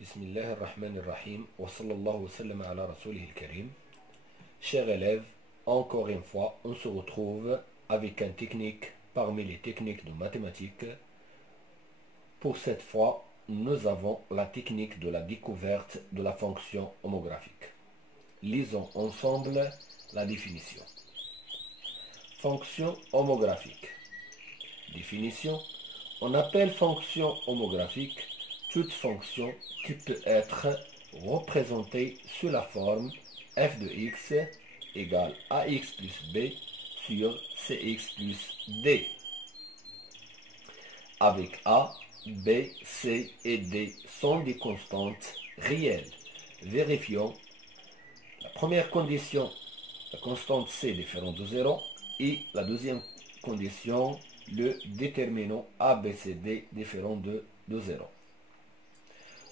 Bismillah ar-Rahman ar-Rahim wa sallallahu wa sallam ala rasulih al-karim. Chers élèves, encore une fois, on se retrouve avec une technique parmi les techniques de mathématiques. Pour cette fois, nous avons la technique de la découverte de la fonction homographique. Lisons ensemble la définition. Fonction homographique. Définition. On appelle fonction homographique toute fonction qui peut être représentée sous la forme f de x égale ax plus b sur cx plus d, avec a, b, c et d sont des constantes réelles. Vérifions la première condition, la constante c différente de 0, et la deuxième condition, le déterminant ABCD différent de 0.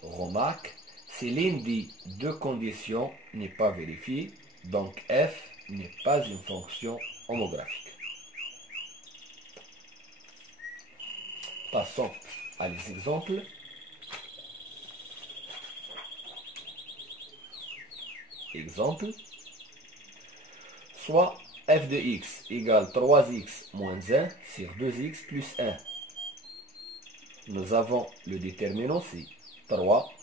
Remarque, si l'une des deux conditions n'est pas vérifiée, donc f n'est pas une fonction homographique. Passons à les exemples. Exemple. Soit f de x égale 3x moins 1 sur 2x plus 1. Nous avons le déterminant, c'est 3,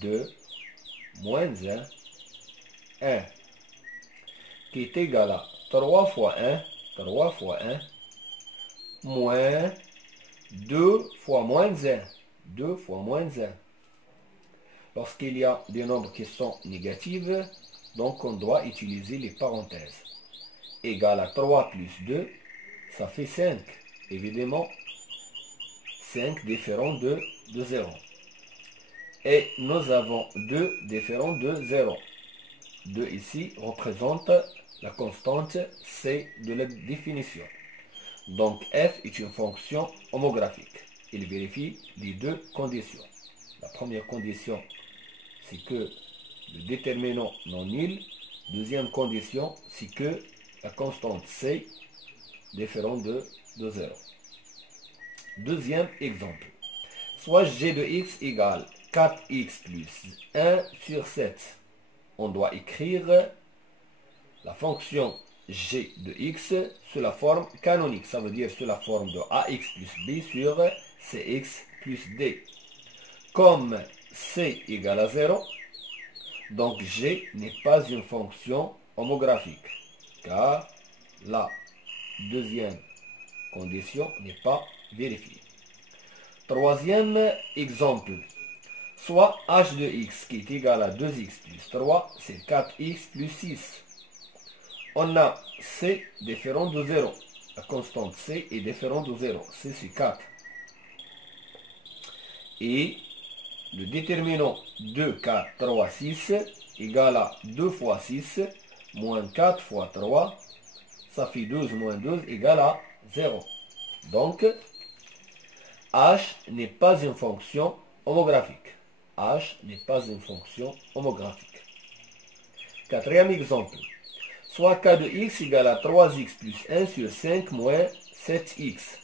2, moins 1, 1, qui est égal à 3 fois 1, moins 2 fois moins 1, 2 fois moins 1. Lorsqu'il y a des nombres qui sont négatifs, donc on doit utiliser les parenthèses. Égal à 3 plus 2, ça fait 5. Évidemment, 5 différent de 0. Et nous avons 2 différents de 0. 2 ici représente la constante C de la définition. Donc f est une fonction homographique. Il vérifie les deux conditions. La première condition, c'est que le déterminant non nul. Deuxième condition, c'est que la constante C différente de 0. Deuxième exemple. Soit g de x égale 4x plus 1 sur 7. On doit écrire la fonction g de x sous la forme canonique. Ça veut dire sous la forme de ax plus b sur cx plus d. Comme c égale à 0, donc g n'est pas une fonction homographique, car la deuxième condition n'est pas vérifiée. Troisième exemple. Soit h de x qui est égal à 2x plus 3, c'est 4x plus 6. On a c différent de 0. La constante c est différente de 0. C c'est 4. Et le déterminant 2, 4, 3, 6 égale à 2 fois 6 moins 4 fois 3. Ça fait 12 moins 12 égale à 0. Donc, h n'est pas une fonction homographique. H n'est pas une fonction homographique. Quatrième exemple. Soit k de x égale à 3x plus 1 sur 5 moins 7x.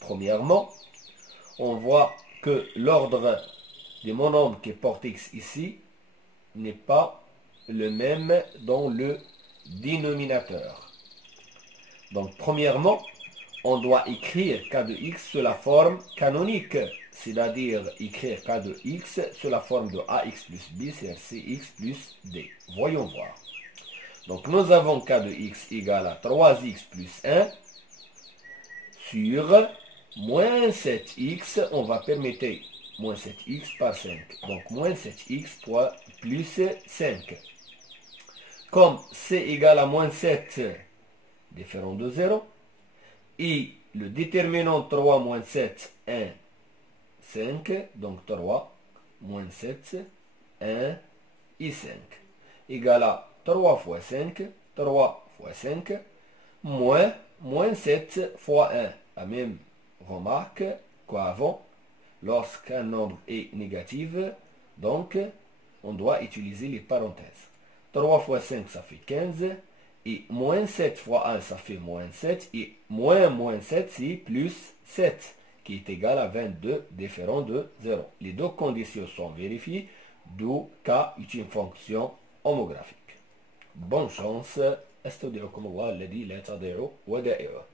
Premièrement, on voit que l'ordre des monombres qui porte x ici n'est pas le même dans le dénominateur. Donc, premièrement, on doit écrire k de x sous la forme canonique, c'est-à-dire écrire k de x sous la forme de ax plus b sur cx plus d. Voyons voir. Donc nous avons k de x égale à 3x plus 1 sur moins 7x. On va permettre moins 7x par 5. Donc moins 7x plus 5. Comme c égale à moins 7 différent de 0, et le déterminant 3 moins 7, 1, 5, donc 3, moins 7, 1 et 5, égale à 3 fois 5, 3 fois 5, moins 7 fois 1. La même remarque qu'avant, lorsqu'un nombre est négatif, donc on doit utiliser les parenthèses. 3 fois 5, ça fait 15. Et moins 7 fois 1, ça fait moins 7. Et moins 7, c'est plus 7, qui est égal à 22 différent de 0. Les deux conditions sont vérifiées, d'où K est une fonction homographique. Bonne chance. استودعكم الله الذي لا تضيع ودائعه.